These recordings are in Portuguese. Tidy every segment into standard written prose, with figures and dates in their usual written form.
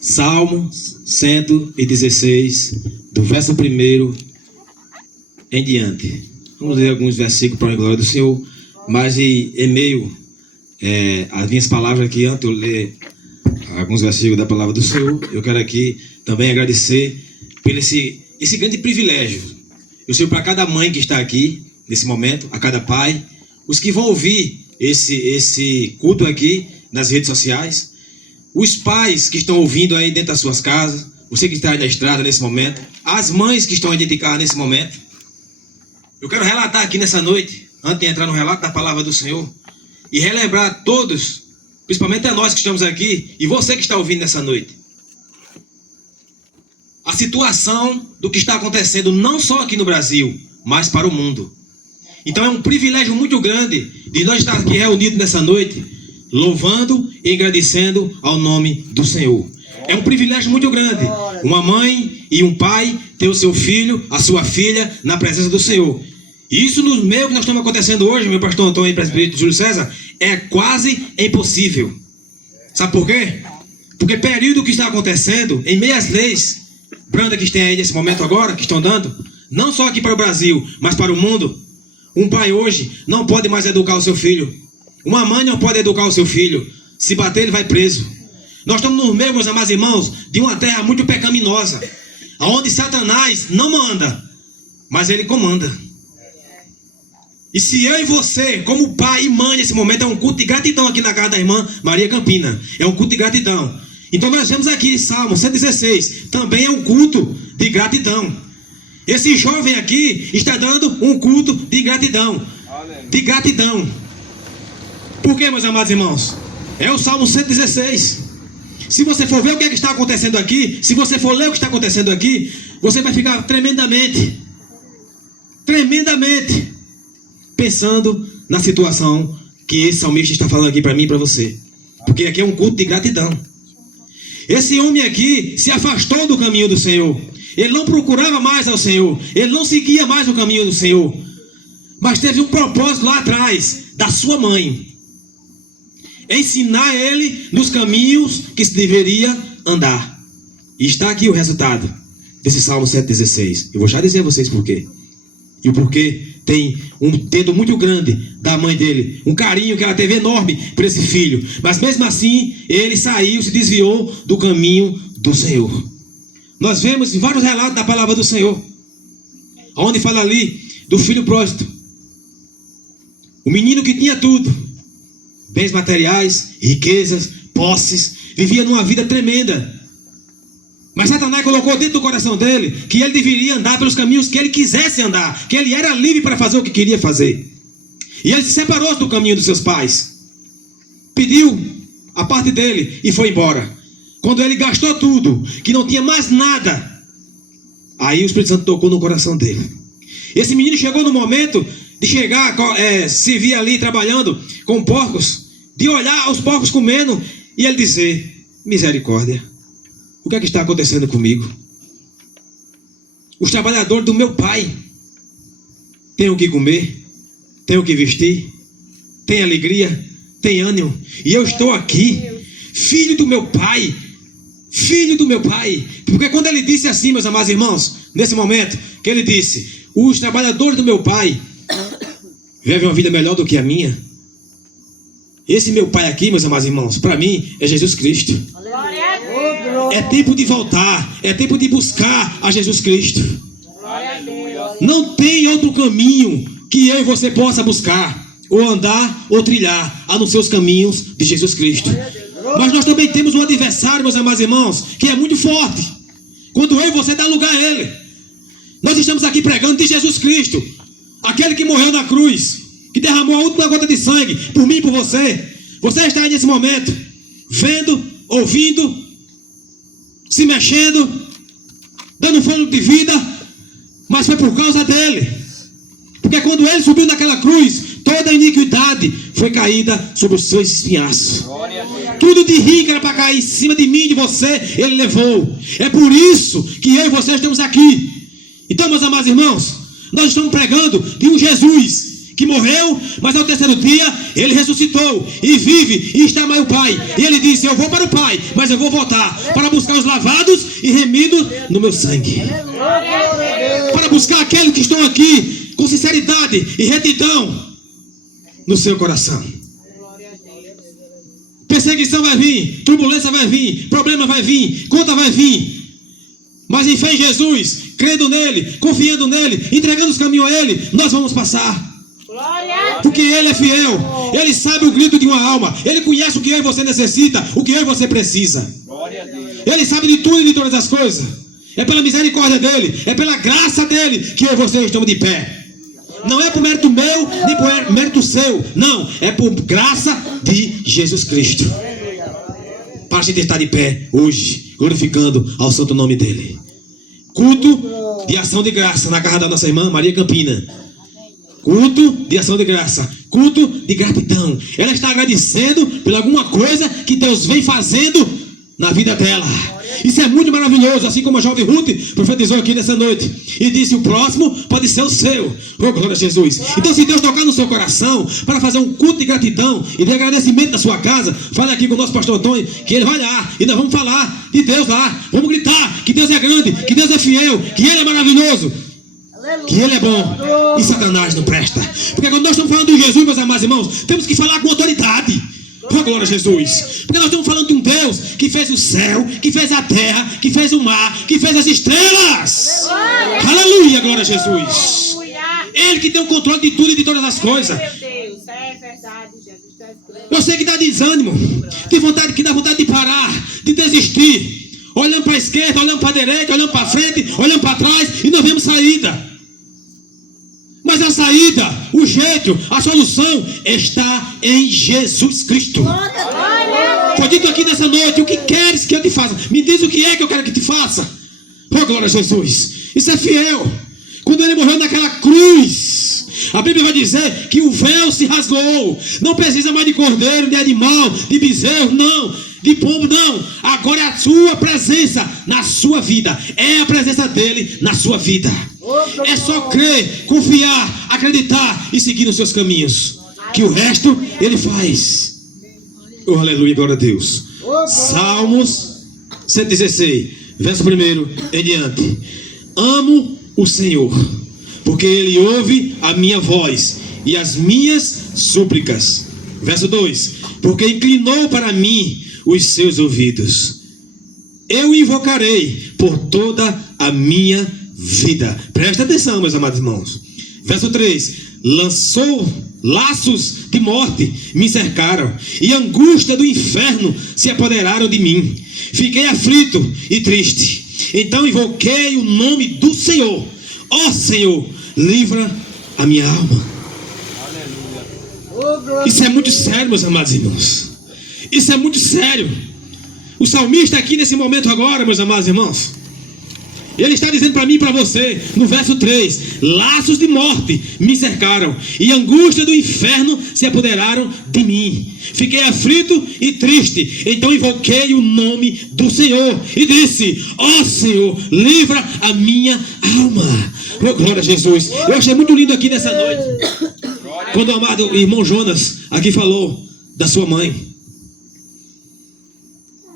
Salmo 116, do verso 1 em diante. Vamos ler alguns versículos para a glória do Senhor, mas em meio às minhas palavras aqui, antes de eu ler alguns versículos da palavra do Senhor, eu quero aqui também agradecer por esse grande privilégio. Eu sei para cada mãe que está aqui, nesse momento, a cada pai, os que vão ouvir esse culto aqui nas redes sociais, os pais que estão ouvindo aí dentro das suas casas, você que está aí na estrada nesse momento, as mães que estão aí dentro de casa nesse momento. Eu quero relatar aqui nessa noite, antes de entrar no relato da palavra do Senhor, e relembrar a todos, principalmente a nós que estamos aqui, e você que está ouvindo nessa noite, a situação do que está acontecendo não só aqui no Brasil, mas para o mundo. Então é um privilégio muito grande de nós estar aqui reunidos nessa noite, louvando e agradecendo ao nome do Senhor. É um privilégio muito grande, uma mãe e um pai ter o seu filho, a sua filha, na presença do Senhor. E isso no meio que nós estamos acontecendo hoje, meu pastor Antônio e presbítero Júlio César, é quase impossível. Sabe por quê? Porque período que está acontecendo, em meio às leis brandas que tem aí nesse momento agora, que estão dando, não só aqui para o Brasil, mas para o mundo, um pai hoje não pode mais educar o seu filho. Uma mãe não pode educar o seu filho. Se bater, ele vai preso. Nós estamos no meio, meus amados irmãos, de uma terra muito pecaminosa, onde Satanás não manda, mas ele comanda. E se eu e você, como pai e mãe nesse momento, é um culto de gratidão aqui na casa da irmã Maria Campina. É um culto de gratidão. Então nós vemos aqui, Salmo 116, também é um culto de gratidão. Esse jovem aqui está dando um culto de gratidão. De gratidão. Por quê, meus amados irmãos? É o Salmo 116. Se você for ver o que é que está acontecendo aqui, se você for ler o que está acontecendo aqui, você vai ficar tremendamente pensando na situação que esse salmista está falando aqui para mim e para você. Porque aqui é um culto de gratidão. Esse homem aqui se afastou do caminho do Senhor. Ele não procurava mais ao Senhor. Ele não seguia mais o caminho do Senhor. Mas teve um propósito lá atrás, da sua mãe. Ensinar ele nos caminhos que se deveria andar. E está aqui o resultado desse Salmo 116. Eu vou já dizer a vocês por quê. E o porquê tem um dedo muito grande da mãe dele, um carinho que ela teve enorme para esse filho. Mas mesmo assim, ele saiu, se desviou do caminho do Senhor. Nós vemos em vários relatos da palavra do Senhor, onde fala ali do filho pródigo. O menino que tinha tudo, bens materiais, riquezas, posses, vivia numa vida tremenda. Mas Satanás colocou dentro do coração dele que ele deveria andar pelos caminhos que ele quisesse andar, que ele era livre para fazer o que queria fazer. E ele se separou do caminho dos seus pais, pediu a parte dele e foi embora. Quando ele gastou tudo, que não tinha mais nada, aí o Espírito Santo tocou no coração dele. Esse menino chegou no momento de chegar, se via ali trabalhando com porcos, de olhar os porcos comendo e ele dizer: misericórdia, o que é que está acontecendo comigo? Os trabalhadores do meu pai têm o que comer, têm o que vestir, têm alegria, têm ânimo, e eu estou aqui, filho do meu pai. Porque quando ele disse assim, meus amados irmãos, nesse momento que ele disse: os trabalhadores do meu pai vivem uma vida melhor do que a minha. Esse meu pai aqui, meus amados irmãos, para mim é Jesus Cristo. É tempo de voltar, é tempo de buscar a Jesus Cristo. Não tem outro caminho que eu e você possa buscar, ou andar, ou trilhar, a não ser os caminhos de Jesus Cristo. Mas nós também temos um adversário, meus amados irmãos, que é muito forte. Quando eu e você dá lugar a ele. Nós estamos aqui pregando de Jesus Cristo, aquele que morreu na cruz, que derramou a última gota de sangue por mim e por você. Você está aí nesse momento, vendo, ouvindo, se mexendo, dando fôlego de vida, mas foi por causa dele. Porque quando ele subiu naquela cruz, toda a iniquidade foi caída sobre os seus espinhaços. Tudo de ruim que era para cair em cima de mim e de você, ele levou. É por isso que eu e você estamos aqui. Então, meus amados irmãos, nós estamos pregando de um Jesus que morreu, mas ao terceiro dia ele ressuscitou e vive e está mais o Pai. E ele disse: eu vou para o Pai, mas eu vou voltar para buscar os lavados e remidos no meu sangue, para buscar aqueles que estão aqui com sinceridade e retidão no seu coração. Perseguição vai vir, turbulência vai vir, problema vai vir, conta vai vir. Mas em fé em Jesus, crendo nele, confiando nele, entregando os caminhos a ele, nós vamos passar. Porque ele é fiel, ele sabe o grito de uma alma, ele conhece o que eu e você necessita, o que eu e você precisa. Ele sabe de tudo e de todas as coisas. É pela misericórdia dele, é pela graça dele que eu e você estamos de pé. Não é por mérito meu, nem por mérito seu. Não, é por graça de Jesus Cristo. Para a gente estar de pé hoje, glorificando ao santo nome dele. Culto de ação de graça na casa da nossa irmã Maria Campina. Culto de ação de graça. Culto de gratidão. Ela está agradecendo por alguma coisa que Deus vem fazendo na vida dela. Isso é muito maravilhoso, assim como a jovem Ruth profetizou aqui nessa noite e disse: o próximo pode ser o seu. Oh, glória a Jesus. Então, se Deus tocar no seu coração para fazer um culto de gratidão e de agradecimento na sua casa, fale aqui com o nosso pastor Antônio, que ele vai lá e nós vamos falar de Deus lá. Vamos gritar que Deus é grande, que Deus é fiel, que ele é maravilhoso, que ele é bom e Satanás não presta. Porque quando nós estamos falando de Jesus, meus amados irmãos, temos que falar com autoridade. Oh, glória a Jesus. Porque nós estamos falando de um Deus que fez o céu, que fez a terra, que fez o mar, que fez as estrelas. Aleluia, glória a Jesus. Ele que tem o controle de tudo e de todas as coisas. Você que dá desânimo, que dá vontade de parar, de desistir, olhando para a esquerda, olhando para a direita, olhando para frente, olhando para trás e não vemos saída. Mas a saída, o jeito, a solução está em Jesus Cristo. Foi dito aqui nessa noite: o que queres que eu te faça? Me diz o que é que eu quero que te faça. Oh, glória a Jesus. Isso é fiel. Quando ele morreu naquela cruz, a Bíblia vai dizer que o véu se rasgou. Não precisa mais de cordeiro, de animal, de bezerro, não, de pombo, não. Agora é a sua presença na sua vida. É a presença dele na sua vida. É só crer, confiar, acreditar e seguir nos seus caminhos, que o resto ele faz. Oh, aleluia, glória a Deus. Salmos 116, verso 1 em diante. Amo o Senhor, porque ele ouve a minha voz e as minhas súplicas. Verso 2: porque inclinou para mim os seus ouvidos. Eu invocarei por toda a minha vida. Presta atenção, meus amados irmãos. Verso 3: laços de morte me cercaram, e angústia do inferno se apoderaram de mim. Fiquei aflito e triste. Então invoquei o nome do Senhor. Ó Senhor, livra a minha alma. Isso é muito sério, meus amados irmãos. Isso é muito sério. O salmista aqui nesse momento agora, meus amados irmãos, ele está dizendo para mim e para você, no verso 3: laços de morte me cercaram, e angústia do inferno se apoderaram de mim. Fiquei aflito e triste. Então invoquei o nome do Senhor e disse: ó Senhor, livra a minha alma. Oh, glória a Jesus. Eu achei muito lindo aqui nessa noite, quando o amado irmão Jonas aqui falou da sua mãe,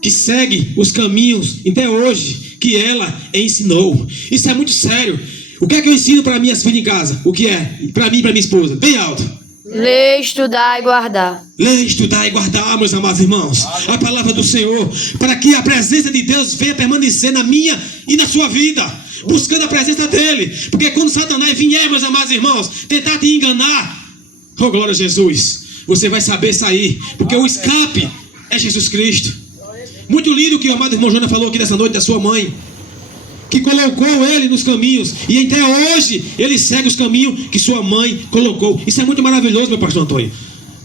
que segue os caminhos até hoje que ela ensinou. Isso é muito sério. O que é que eu ensino para minhas filhas em casa? O que é? Para mim e para minha esposa. Bem alto. Ler, estudar e guardar. Ler, estudar e guardar, meus amados irmãos, a palavra do Senhor, para que a presença de Deus venha permanecer na minha e na sua vida, buscando a presença dele. Porque quando Satanás vier, meus amados irmãos, tentar te enganar, oh glória a Jesus, você vai saber sair, porque o escape é Jesus Cristo. Muito lindo o que o amado irmão Jonas falou aqui nessa noite da sua mãe, que colocou ele nos caminhos, e até hoje ele segue os caminhos que sua mãe colocou. Isso é muito maravilhoso, meu pastor Antônio.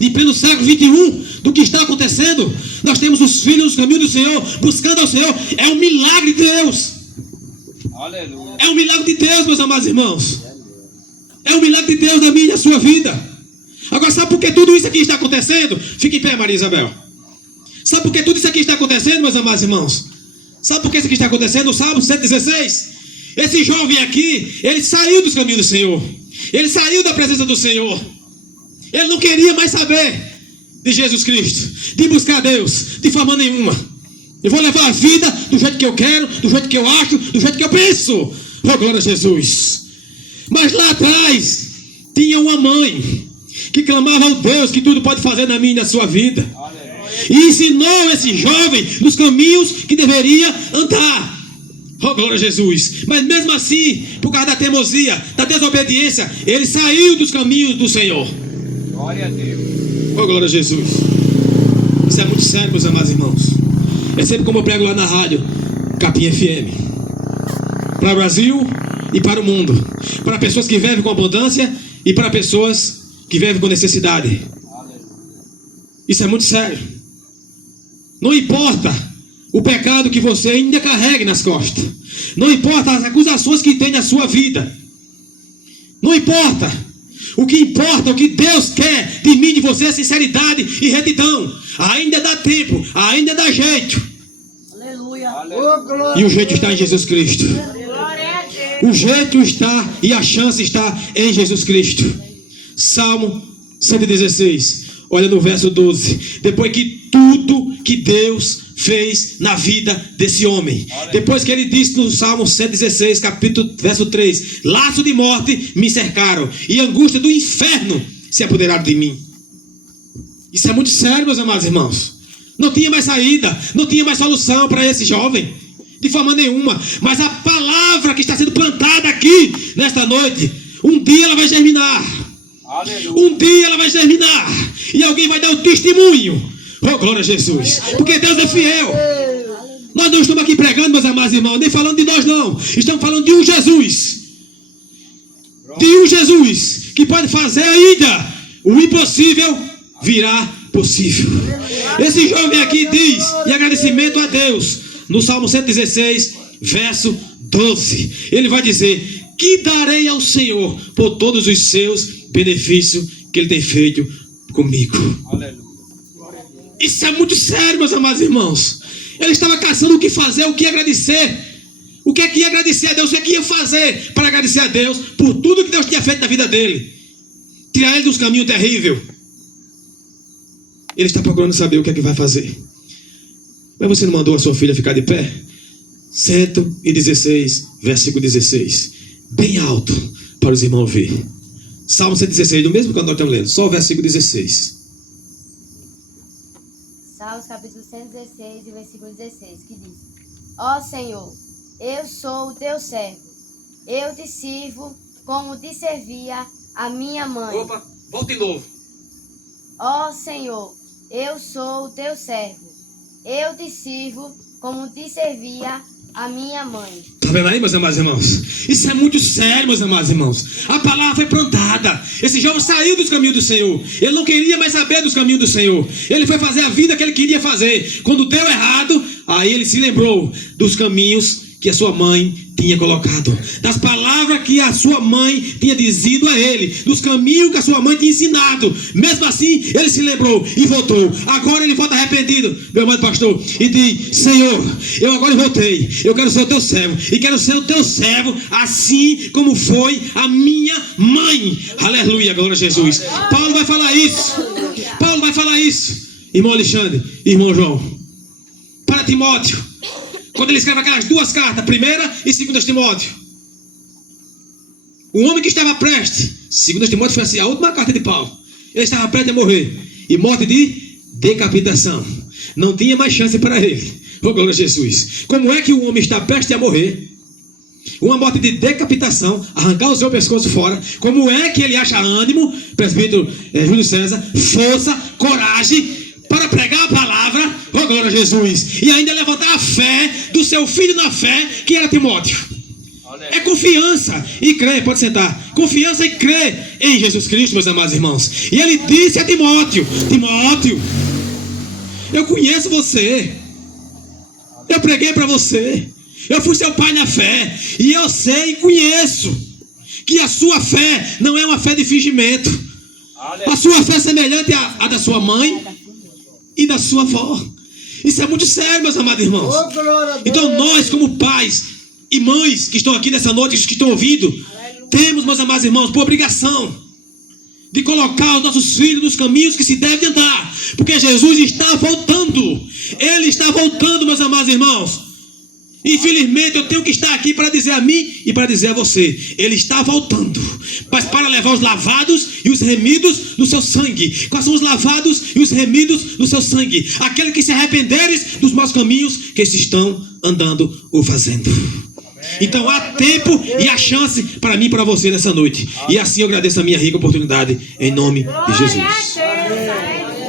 E pelo século 21, do que está acontecendo, nós temos os filhos nos caminhos do Senhor, buscando ao Senhor. É um milagre de Deus. Aleluia. É um milagre de Deus, meus amados irmãos. É um milagre de Deus na minha e na sua vida. Agora, sabe por que tudo isso aqui está acontecendo? Fique em pé, Maria Isabel. Sabe por que tudo isso aqui está acontecendo, meus amados irmãos? Sabe por que isso aqui está acontecendo? O Salmo 116. Esse jovem aqui, ele saiu dos caminhos do Senhor. Ele saiu da presença do Senhor. Ele não queria mais saber de Jesus Cristo, de buscar Deus, de forma nenhuma. Eu vou levar a vida do jeito que eu quero, do jeito que eu acho, do jeito que eu penso. Oh, glória a Jesus. Mas lá atrás tinha uma mãe que clamava ao Deus que tudo pode fazer na minha e na sua vida. E ensinou esse jovem nos caminhos que deveria andar. Oh, glória a Jesus. Mas mesmo assim, por causa da teimosia, da desobediência, ele saiu dos caminhos do Senhor. Glória a Deus. Oh, glória a Jesus. Isso é muito sério, meus amados irmãos. É sempre como eu prego lá na rádio Capim FM, para o Brasil e para o mundo, para pessoas que vivem com abundância e para pessoas que vivem com necessidade. Isso é muito sério. Não importa o pecado que você ainda carregue nas costas, não importa as acusações que tem na sua vida, não importa. O que importa, o que Deus quer de mim, de você, é sinceridade e retidão. Ainda dá tempo, ainda dá jeito. Aleluia. E o jeito está em Jesus Cristo. O jeito está e a chance está em Jesus Cristo. Salmo 116, olha no verso 12. Depois que tudo que Deus fez na vida desse homem, depois que ele disse no Salmo 116, capítulo, verso 3: laço de morte me cercaram e angústia do inferno se apoderaram de mim. Isso é muito sério, meus amados irmãos. Não tinha mais saída, não tinha mais solução para esse jovem, de forma nenhuma. Mas a palavra que está sendo plantada aqui nesta noite, um dia ela vai germinar. Aleluia. Um dia ela vai germinar e alguém vai dar o testemunho. Oh, glória a Jesus. Porque Deus é fiel. Nós não estamos aqui pregando, meus amados irmãos, nem falando de nós não. Estamos falando de um Jesus. De um Jesus que pode fazer ainda o impossível virar possível. Esse jovem aqui diz, em agradecimento a Deus, no Salmo 116, verso 12, ele vai dizer: que darei ao Senhor por todos os seus benefícios que Ele tem feito comigo. Aleluia. Isso é muito sério, meus amados irmãos. Ele estava caçando o que fazer, o que agradecer. O que é que ia agradecer a Deus? O que é que ia fazer para agradecer a Deus por tudo que Deus tinha feito na vida dele? Tirar ele dos caminhos terríveis. Ele está procurando saber o que é que vai fazer. Mas você não mandou a sua filha ficar de pé? 116, versículo 16. Bem alto para os irmãos ver. Salmo 116, do mesmo que nós estamos lendo, só o versículo 16. Salmos capítulo 116 e versículo 16, que diz: ó Senhor, eu sou o teu servo, eu te sirvo como te servia a minha mãe. Opa, volta de novo. Ó Senhor, eu sou o teu servo, eu te sirvo como te servia a minha mãe. Está vendo aí, meus amados irmãos? Isso é muito sério, meus amados irmãos. A palavra foi plantada. Esse jovem saiu dos caminhos do Senhor. Ele não queria mais saber dos caminhos do Senhor. Ele foi fazer a vida que ele queria fazer. Quando deu errado, aí ele se lembrou dos caminhos que a sua mãe tinha colocado, das palavras que a sua mãe tinha dizido a ele, dos caminhos que a sua mãe tinha ensinado. Mesmo assim, ele se lembrou e voltou. Agora ele volta arrependido, meu amado pastor, e diz: Senhor, eu agora voltei, eu quero ser o teu servo, e quero ser o teu servo assim como foi a minha mãe. Aleluia, glória a Jesus. Paulo vai falar isso. Paulo vai falar isso. Irmão Alexandre, irmão João, para Timóteo, quando ele escreve aquelas duas cartas, 1ª e 2 Timóteo. O homem que estava prestes, 2 Timóteo foi assim, a última carta de Paulo. Ele estava prestes a morrer. E morte de decapitação. Não tinha mais chance para ele. Oh, glória a Jesus. Como é que o homem está prestes a morrer? Uma morte de decapitação, arrancar o seu pescoço fora. Como é que ele acha ânimo, presbítero Júlio César, força, coragem para pregar a palavra, oh glória a Jesus, e ainda levantar a fé do seu filho na fé, que era Timóteo? É confiança e crer, pode sentar, confiança e crer em Jesus Cristo, meus amados irmãos. E ele disse a Timóteo: Timóteo, eu conheço você, eu preguei para você, eu fui seu pai na fé, e eu sei e conheço que a sua fé não é uma fé de fingimento. A sua fé é semelhante à da sua mãe e da sua avó. Isso é muito sério, meus amados irmãos. Então nós, como pais e mães que estão aqui nessa noite, que estão ouvindo, temos, meus amados irmãos, por obrigação de colocar os nossos filhos nos caminhos que se deve andar, porque Jesus está voltando. Ele está voltando, meus amados irmãos. Infelizmente eu tenho que estar aqui para dizer a mim e para dizer a você: Ele está voltando, mas para levar os lavados e os remidos no seu sangue. Quais são os lavados e os remidos no seu sangue? Aqueles que se arrependerem dos maus caminhos que eles estão andando ou fazendo. Então há tempo e há chance para mim e para você nessa noite. E assim eu agradeço a minha rica oportunidade em nome de Jesus.